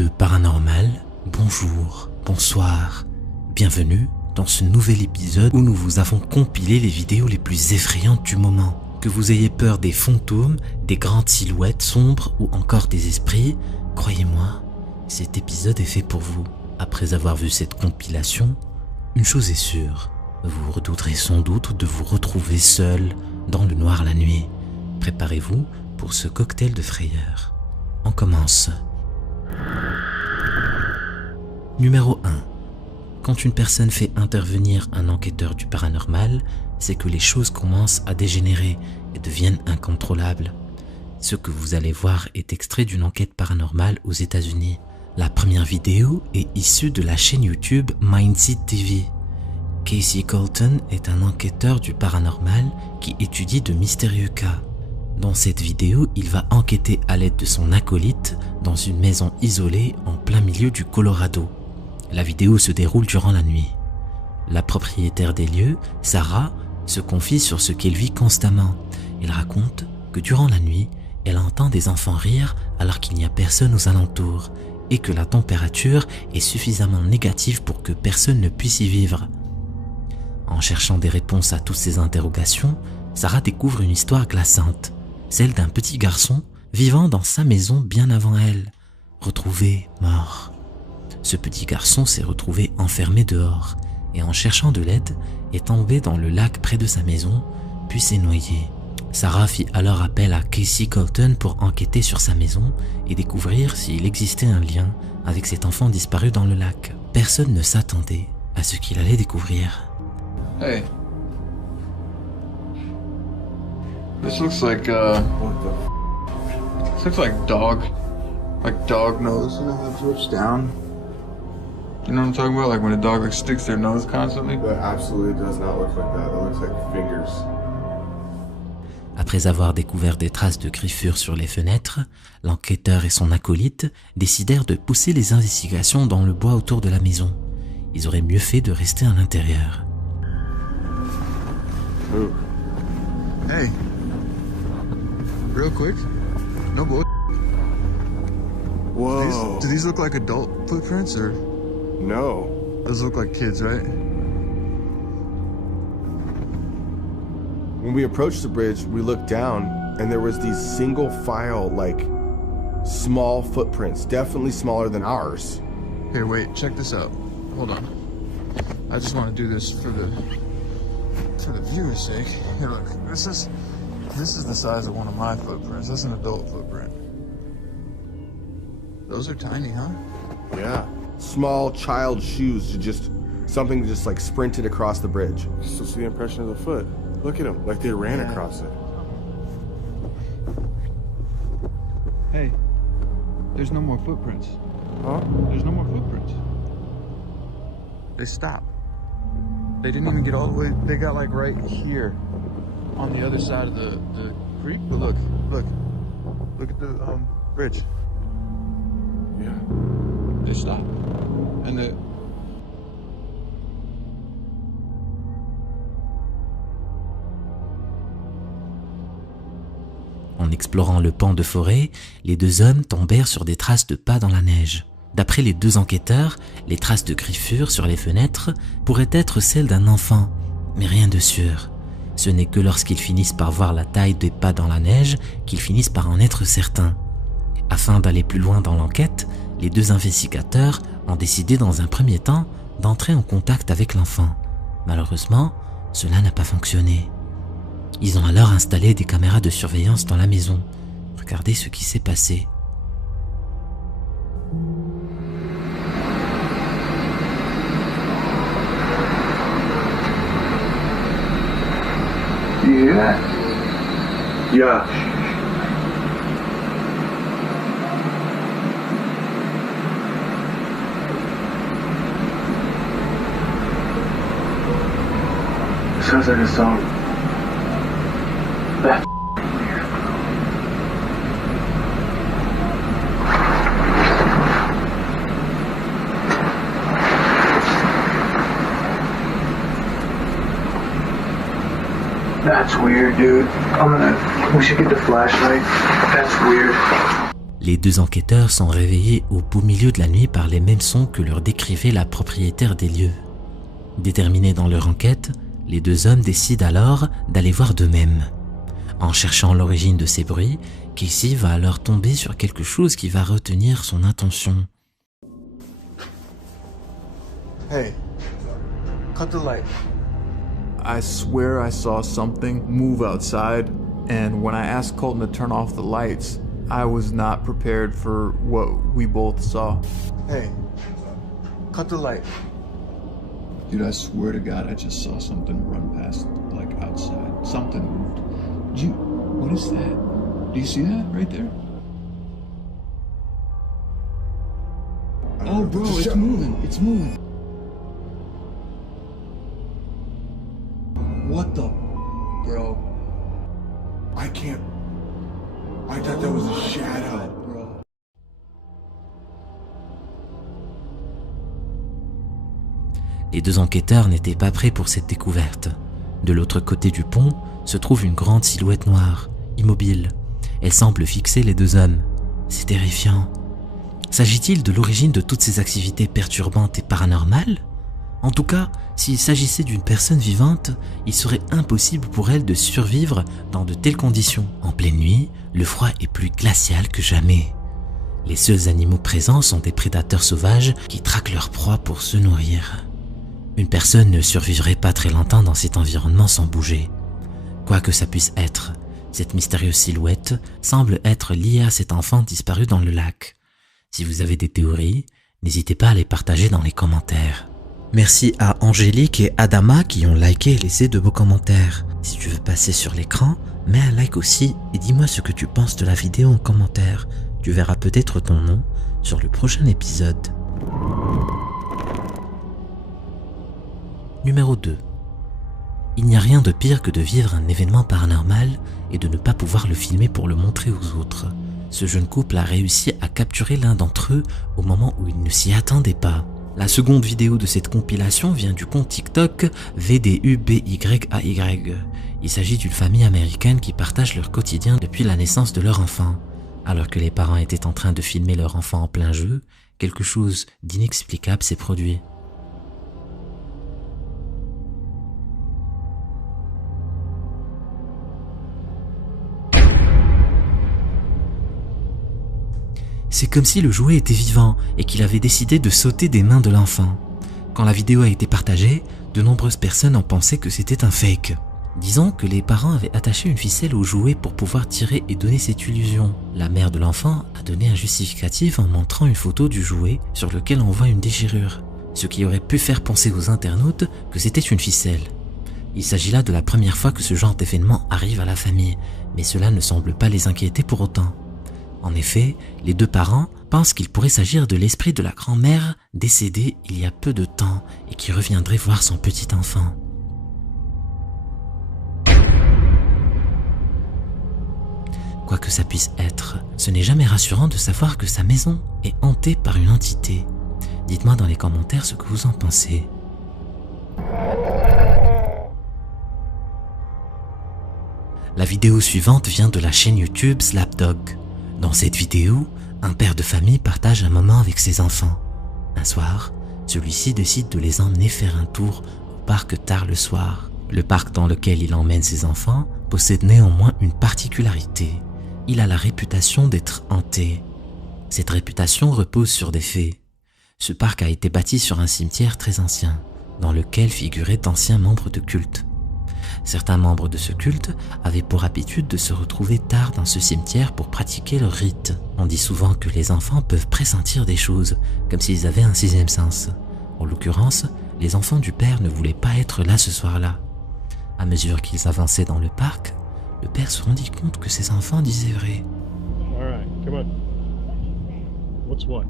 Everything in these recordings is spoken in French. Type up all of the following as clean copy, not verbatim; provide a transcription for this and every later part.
de Paranormal, bonjour, bonsoir, bienvenue dans ce nouvel épisode où nous vous avons compilé les vidéos les plus effrayantes du moment. Que vous ayez peur des fantômes, des grandes silhouettes sombres ou encore des esprits, croyez-moi, cet épisode est fait pour vous. Après avoir vu cette compilation, une chose est sûre, vous redouterez sans doute de vous retrouver seul dans le noir la nuit. Préparez-vous pour ce cocktail de frayeur. On commence. Numéro 1. Quand une personne fait intervenir un enquêteur du paranormal, c'est que les choses commencent à dégénérer et deviennent incontrôlables. Ce que vous allez voir est extrait d'une enquête paranormale aux États-Unis. La première vidéo est issue de la chaîne YouTube Mindseed TV. Casey Colton est un enquêteur du paranormal qui étudie de mystérieux cas. Dans cette vidéo, il va enquêter à l'aide de son acolyte dans une maison isolée en plein milieu du Colorado. La vidéo se déroule durant la nuit. La propriétaire des lieux, Sarah, se confie sur ce qu'elle vit constamment. Elle raconte que durant la nuit, elle entend des enfants rire alors qu'il n'y a personne aux alentours et que la température est suffisamment négative pour que personne ne puisse y vivre. En cherchant des réponses à toutes ces interrogations, Sarah découvre une histoire glaçante, celle d'un petit garçon vivant dans sa maison bien avant elle, retrouvé mort. Ce petit garçon s'est retrouvé enfermé dehors et en cherchant de l'aide est tombé dans le lac près de sa maison, puis s'est noyé. Sarah fit alors appel à Casey Colton pour enquêter sur sa maison et découvrir s'il existait un lien avec cet enfant disparu dans le lac. Personne ne s'attendait à ce qu'il allait découvrir. Hey. This looks like, this looks like dog nose, you know, that drips down. You know what I'm talking about? Like when a dog like sticks their nose constantly? That absolutely does not look like that. That looks like fingers. Après avoir découvert des traces de griffures sur les fenêtres, l'enquêteur et son acolyte décidèrent de pousser les investigations dans le bois autour de la maison. Ils auraient mieux fait de rester à l'intérieur. Ooh. Hey. Real quick. No bull. Whoa. Do these look like adult footprints or? No. Those look like kids, right? When we approached the bridge, we looked down and there was these single file, like, small footprints, definitely smaller than ours. Here, wait, check this out. Hold on. I just want to do this for the viewer's sake. Here, look, this is the size of one of my footprints. That's an adult footprint. Those are tiny, huh? Yeah. Small child shoes, something just like sprinted across the bridge. Still see the impression of the foot. Look at them, like they ran across it. Hey, there's no more footprints. Huh? There's no more footprints. They stopped. They didn't even get all the way. They got like right here on the other side of the creek. But look at the bridge. Yeah. They stopped. And the En explorant le pan de forêt, les deux hommes tombèrent sur des traces de pas dans la neige. D'après les deux enquêteurs, les traces de griffures sur les fenêtres pourraient être celles d'un enfant, mais rien de sûr. Ce n'est que lorsqu'ils finissent par voir la taille des pas dans la neige qu'ils finissent par en être certains. Afin d'aller plus loin dans l'enquête, les deux investigateurs ont décidé dans un premier temps d'entrer en contact avec l'enfant. Malheureusement, cela n'a pas fonctionné. Ils ont alors installé des caméras de surveillance dans la maison. Regardez ce qui s'est passé. you hear that? Yeah. Sounds like a song. That's That's weird, dude. We should get the flashlight. That's weird. Les deux enquêteurs sont réveillés au beau milieu de la nuit par les mêmes sons que leur décrivait la propriétaire des lieux. Déterminés dans leur enquête, les deux hommes décident alors d'aller voir d'eux-mêmes. En cherchant l'origine de ces bruits, Casey va alors tomber sur quelque chose qui va retenir son attention. Hey, cut the light. I swear I saw something move outside, and when I asked Colton to turn off the lights, I was not prepared for what we both saw. Hey, cut the light. Dude, I swear to God, I just saw something run past, like, outside. Something moved. What is that? Do you see that right there? Oh, bro, it's moving. It's moving. What the? Bro. I can't. I thought that was a shadow. Bro. Les deux enquêteurs n'étaient pas prêts pour cette découverte. De l'autre côté du pont se trouve une grande silhouette noire, immobile. Elle semble fixer les deux hommes. C'est terrifiant. S'agit-il de l'origine de toutes ces activités perturbantes et paranormales ? En tout cas, s'il s'agissait d'une personne vivante, il serait impossible pour elle de survivre dans de telles conditions. En pleine nuit, le froid est plus glacial que jamais. Les seuls animaux présents sont des prédateurs sauvages qui traquent leur proie pour se nourrir. Une personne ne survivrait pas très longtemps dans cet environnement sans bouger. Quoi que ça puisse être, cette mystérieuse silhouette semble être liée à cet enfant disparu dans le lac. Si vous avez des théories, n'hésitez pas à les partager dans les commentaires. Merci à Angélique et Adama qui ont liké et laissé de beaux commentaires. Si tu veux passer sur l'écran, mets un like aussi et dis-moi ce que tu penses de la vidéo en commentaire. Tu verras peut-être ton nom sur le prochain épisode. Numéro 2. Il n'y a rien de pire que de vivre un événement paranormal et de ne pas pouvoir le filmer pour le montrer aux autres. Ce jeune couple a réussi à capturer l'un d'entre eux au moment où il ne s'y attendait pas. La seconde vidéo de cette compilation vient du compte TikTok VDUBYAY. Il s'agit d'une famille américaine qui partage leur quotidien depuis la naissance de leur enfant. Alors que les parents étaient en train de filmer leur enfant en plein jeu, quelque chose d'inexplicable s'est produit. C'est comme si le jouet était vivant et qu'il avait décidé de sauter des mains de l'enfant. Quand la vidéo a été partagée, de nombreuses personnes ont pensé que c'était un fake. Disons que les parents avaient attaché une ficelle au jouet pour pouvoir tirer et donner cette illusion. La mère de l'enfant a donné un justificatif en montrant une photo du jouet sur lequel on voit une déchirure, ce qui aurait pu faire penser aux internautes que c'était une ficelle. Il s'agit là de la première fois que ce genre d'événement arrive à la famille, mais cela ne semble pas les inquiéter pour autant. En effet, les deux parents pensent qu'il pourrait s'agir de l'esprit de la grand-mère décédée il y a peu de temps et qui reviendrait voir son petit enfant. Quoi que ça puisse être, ce n'est jamais rassurant de savoir que sa maison est hantée par une entité. Dites-moi dans les commentaires ce que vous en pensez. La vidéo suivante vient de la chaîne YouTube Slapdog. Dans cette vidéo, un père de famille partage un moment avec ses enfants. Un soir, celui-ci décide de les emmener faire un tour au parc tard le soir. Le parc dans lequel il emmène ses enfants possède néanmoins une particularité. Il a la réputation d'être hanté. Cette réputation repose sur des faits. Ce parc a été bâti sur un cimetière très ancien, dans lequel figuraient d'anciens membres de culte. Certains membres de ce culte avaient pour habitude de se retrouver tard dans ce cimetière pour pratiquer leurs rites. On dit souvent que les enfants peuvent pressentir des choses, comme s'ils avaient un sixième sens. En l'occurrence, les enfants du père ne voulaient pas être là ce soir-là. À mesure qu'ils avançaient dans le parc, le père se rendit compte que ses enfants disaient vrai. All right, come on. What's what?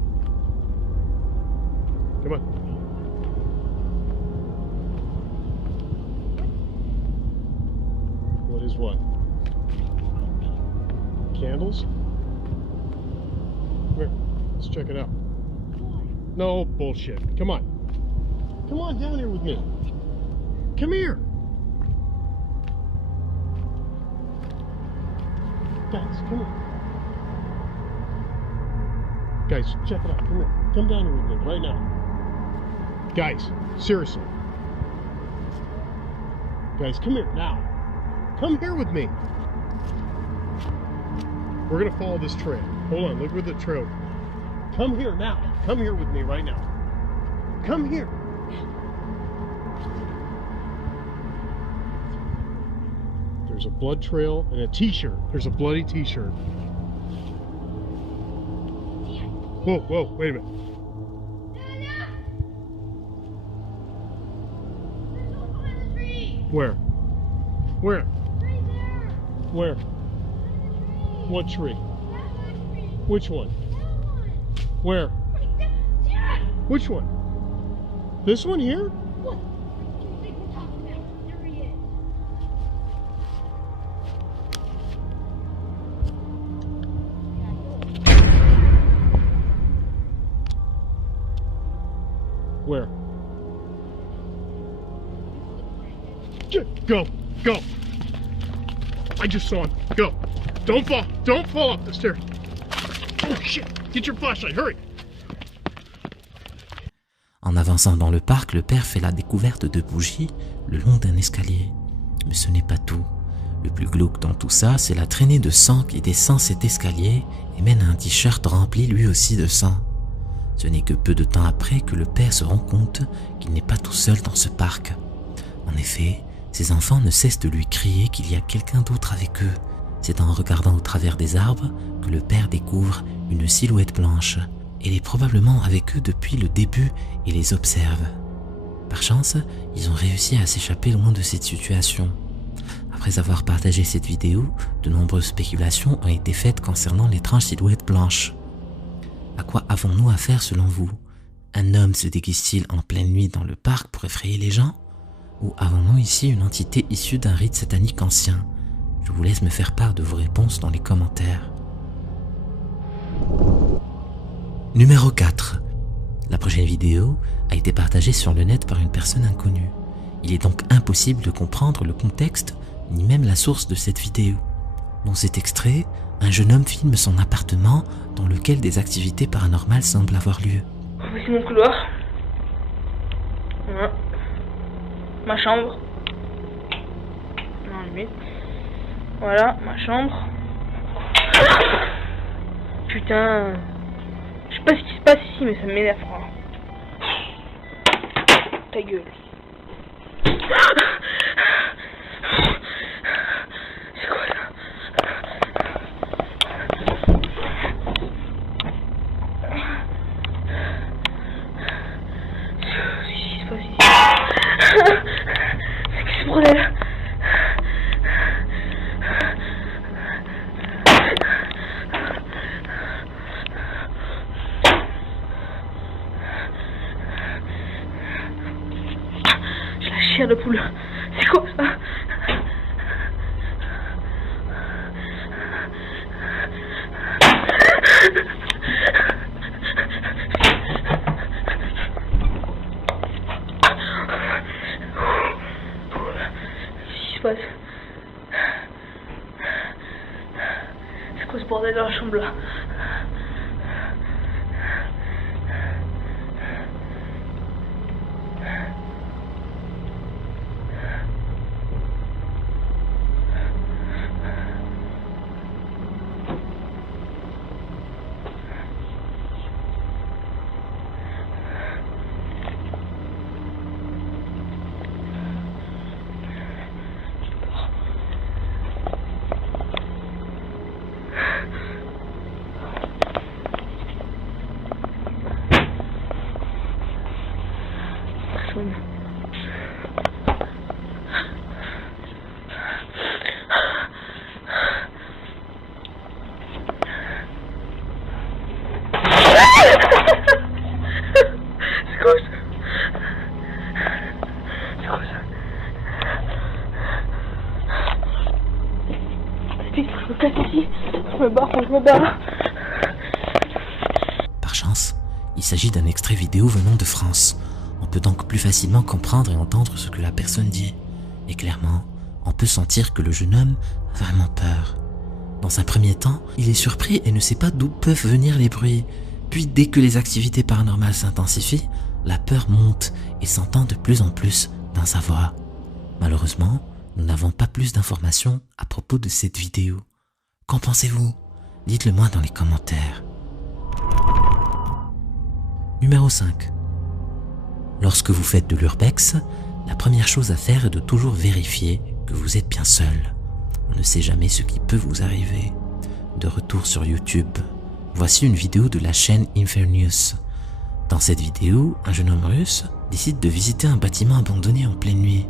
Come on. What is what? Candles? Here, let's check it out. No bullshit. Come on. Come on down here with me. Come here. Guys, come on. Guys, check it out. Come here. Come down here with me right now. Guys, seriously. Guys, come here now. Come here with me. We're gonna follow this trail. Hold on, look where the trail. Come here now. Come here with me right now. Come here. There's a blood trail and a t-shirt. There's a bloody t-shirt. Whoa, whoa, wait a minute. Where? Where? Where? What tree? Which one? Where? Which one? This one here? Where? Go! Go! I just saw him. Go! Don't fall! Don't fall up the stairs! Oh shit! Get your flashlight, hurry! En avançant dans le parc, le père fait la découverte de bougies le long d'un escalier. Mais ce n'est pas tout. Le plus glauque dans tout ça, c'est la traînée de sang qui descend cet escalier et mène à un t-shirt rempli lui aussi de sang. Ce n'est que peu de temps après que le père se rend compte qu'il n'est pas tout seul dans ce parc. En effet, ses enfants ne cessent de lui crier qu'il y a quelqu'un d'autre avec eux. C'est en regardant au travers des arbres que le père découvre une silhouette blanche. Elle est probablement avec eux depuis le début et les observe. Par chance, ils ont réussi à s'échapper loin de cette situation. Après avoir partagé cette vidéo, de nombreuses spéculations ont été faites concernant l'étrange silhouette blanche. À quoi avons-nous affaire selon vous? Un homme se déguise-t-il en pleine nuit dans le parc pour effrayer les gens? Ou avons-nous ici une entité issue d'un rite satanique ancien? Je vous laisse me faire part de vos réponses dans les commentaires. Numéro 4. La prochaine vidéo a été partagée sur le net par une personne inconnue. Il est donc impossible de comprendre le contexte ni même la source de cette vidéo. Dans cet extrait, un jeune homme filme son appartement dans lequel des activités paranormales semblent avoir lieu. Voici mon couloir. Voilà. Ma chambre. Non, limite. Voilà, ma chambre. Putain. Je sais pas ce qui se passe ici, mais ça m'énerve. Ta gueule. C'est quoi ça? Qu'est-ce qui se passe ici? C'est que ce bordel? De poule. C'est quoi ça? Qu'est-ce qui se passe? C'est quoi ce bordel dans la chambre là? Je me barre. Par chance, il s'agit d'un extrait vidéo venant de France. On peut donc plus facilement comprendre et entendre ce que la personne dit. Et clairement, on peut sentir que le jeune homme a vraiment peur. Dans un premier temps, il est surpris et ne sait pas d'où peuvent venir les bruits. Puis dès que les activités paranormales s'intensifient, la peur monte et s'entend de plus en plus dans sa voix. Malheureusement, nous n'avons pas plus d'informations à propos de cette vidéo. Qu'en pensez-vous? Dites-le moi dans les commentaires. Numéro 5. Lorsque vous faites de l'urbex, la première chose à faire est de toujours vérifier que vous êtes bien seul. On ne sait jamais ce qui peut vous arriver. De retour sur YouTube, voici une vidéo de la chaîne Infernews. Dans cette vidéo, un jeune homme russe décide de visiter un bâtiment abandonné en pleine nuit.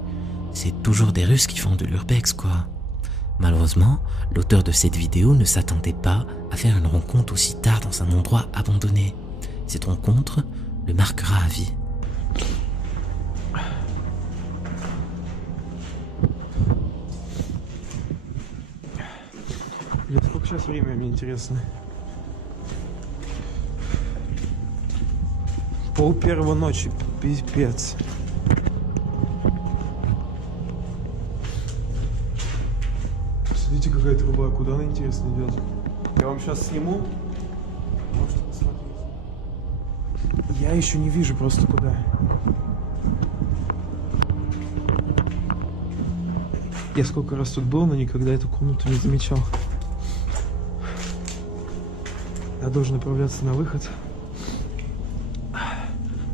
C'est toujours des Russes qui font de l'urbex, quoi. Malheureusement, l'auteur de cette vidéo ne s'attendait pas à faire une rencontre aussi tard dans un endroit abandonné. Cette rencontre le marquera à vie. Сколько сейчас время, мне интересно? 1:30 ночи, пипец. Смотрите, какая труба, куда она, интересно, идет? Я вам сейчас сниму. Можете посмотреть. Я еще не вижу просто куда. Я сколько раз тут был, но никогда эту комнату не замечал. Я должен направляться на выход,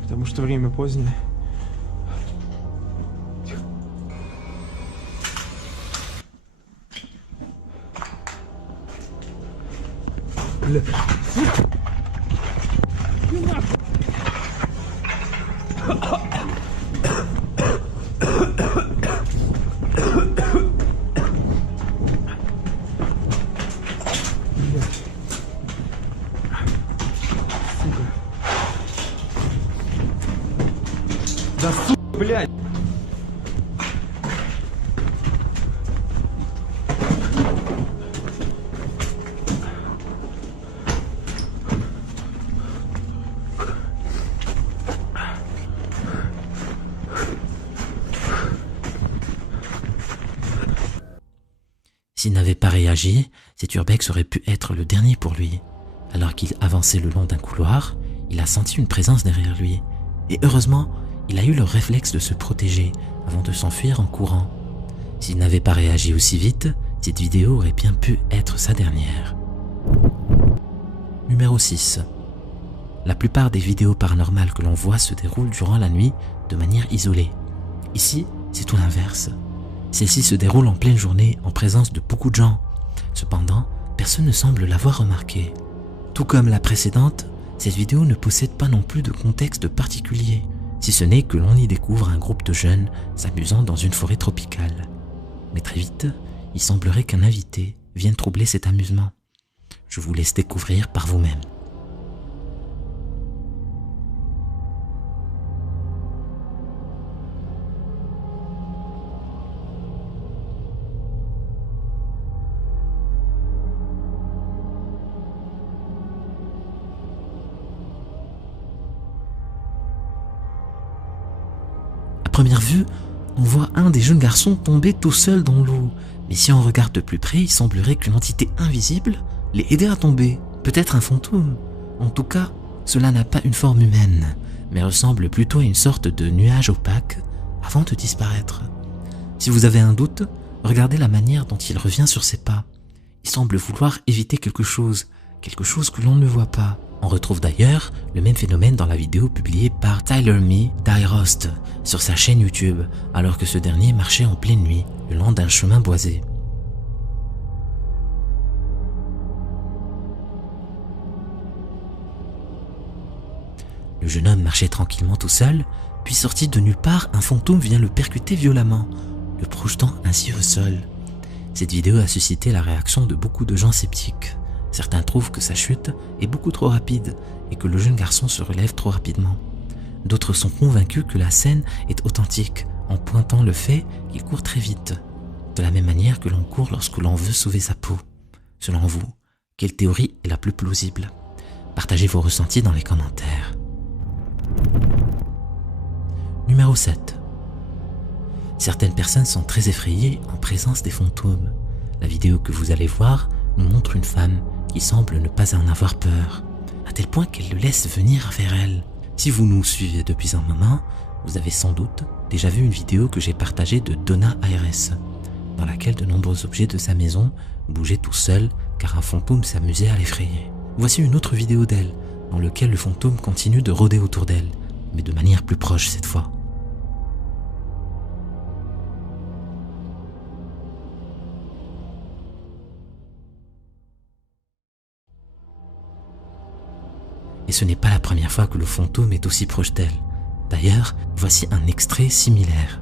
потому что время позднее. Бля. Да сука, блядь! S'il n'avait pas réagi, cet urbex aurait pu être le dernier pour lui. Alors qu'il avançait le long d'un couloir, il a senti une présence derrière lui. Et heureusement, il a eu le réflexe de se protéger avant de s'enfuir en courant. S'il n'avait pas réagi aussi vite, cette vidéo aurait bien pu être sa dernière. Numéro 6. La plupart des vidéos paranormales que l'on voit se déroulent durant la nuit de manière isolée. Ici, c'est tout l'inverse. Celle-ci se déroule en pleine journée en présence de beaucoup de gens. Cependant, personne ne semble l'avoir remarqué. Tout comme la précédente, cette vidéo ne possède pas non plus de contexte particulier, si ce n'est que l'on y découvre un groupe de jeunes s'amusant dans une forêt tropicale. Mais très vite, il semblerait qu'un invité vienne troubler cet amusement. Je vous laisse découvrir par vous-même. À première vue, on voit un des jeunes garçons tomber tout seul dans l'eau. Mais si on regarde de plus près, il semblerait qu'une entité invisible l'ait aidé à tomber. Peut-être un fantôme. En tout cas, cela n'a pas une forme humaine, mais ressemble plutôt à une sorte de nuage opaque avant de disparaître. Si vous avez un doute, regardez la manière dont il revient sur ses pas. Il semble vouloir éviter quelque chose que l'on ne voit pas. On retrouve d'ailleurs le même phénomène dans la vidéo publiée par Tyler Me Die Rost sur sa chaîne YouTube, alors que ce dernier marchait en pleine nuit le long d'un chemin boisé. Le jeune homme marchait tranquillement tout seul, puis sorti de nulle part, un fantôme vient le percuter violemment, le projetant ainsi au sol. Cette vidéo a suscité la réaction de beaucoup de gens sceptiques. Certains trouvent que sa chute est beaucoup trop rapide et que le jeune garçon se relève trop rapidement. D'autres sont convaincus que la scène est authentique en pointant le fait qu'il court très vite, de la même manière que l'on court lorsque l'on veut sauver sa peau. Selon vous, quelle théorie est la plus plausible? Partagez vos ressentis dans les commentaires. Numéro 7. Certaines personnes sont très effrayées en présence des fantômes. La vidéo que vous allez voir nous montre une femme qui semble ne pas en avoir peur. tel point qu'elle le laisse venir vers elle. Si vous nous suivez depuis un moment, vous avez sans doute déjà vu une vidéo que j'ai partagée de Donna ARS, dans laquelle de nombreux objets de sa maison bougeaient tout seuls car un fantôme s'amusait à l'effrayer. Voici une autre vidéo d'elle, dans laquelle le fantôme continue de rôder autour d'elle, mais de manière plus proche cette fois. Et ce n'est pas la première fois que le fantôme est aussi proche d'elle. D'ailleurs, voici un extrait similaire.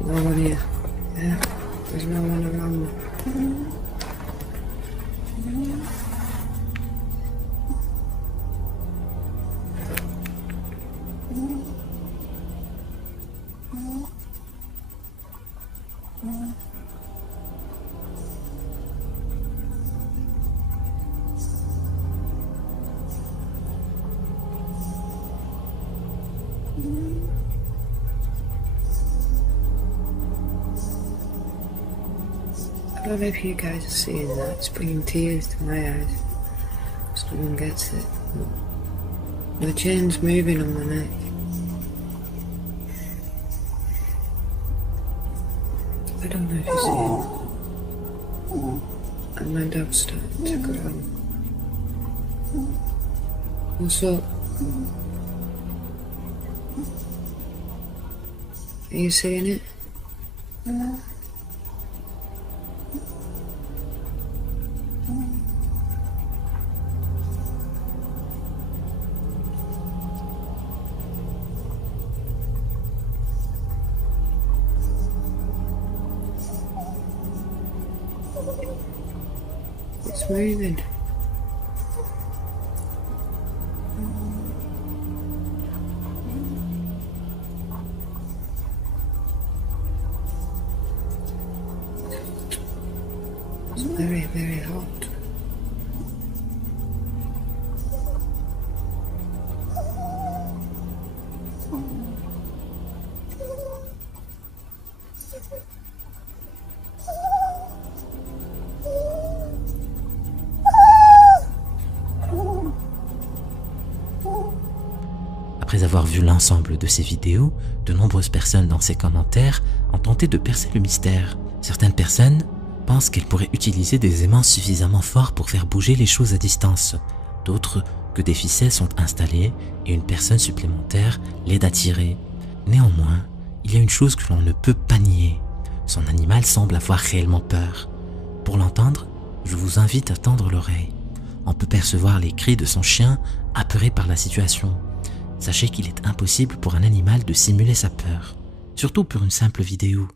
No one here. Yeah, there's no one around me. I don't know if you guys are seeing that. It's bringing tears to my eyes. Just no one gets it. The chain's moving on my neck. I don't know if you see it. And my dog's starting to growl. What's up? Are you seeing it? It's moving. It's very, very hot. Après avoir vu l'ensemble de ces vidéos, de nombreuses personnes dans ces commentaires ont tenté de percer le mystère. Certaines personnes pensent qu'elles pourraient utiliser des aimants suffisamment forts pour faire bouger les choses à distance. D'autres que des ficelles sont installées et une personne supplémentaire l'aide à tirer. Néanmoins, il y a une chose que l'on ne peut pas nier. Son animal semble avoir réellement peur. Pour l'entendre, je vous invite à tendre l'oreille. On peut percevoir les cris de son chien apeuré par la situation. Sachez qu'il est impossible pour un animal de simuler sa peur, surtout pour une simple vidéo.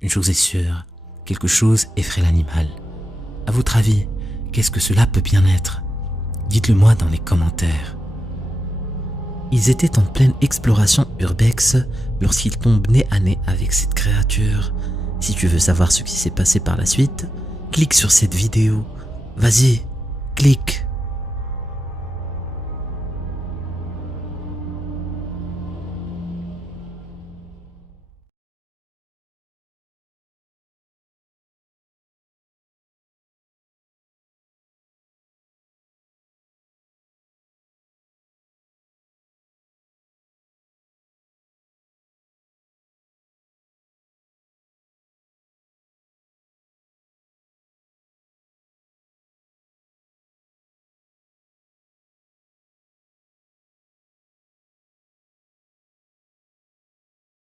Une chose est sûre, quelque chose effraie l'animal. À votre avis, qu'est-ce que cela peut bien être? Dites-le moi dans les commentaires. Ils étaient en pleine exploration urbex lorsqu'ils tombent nez à nez avec cette créature. Si tu veux savoir ce qui s'est passé par la suite, clique sur cette vidéo. Vas-y, clique.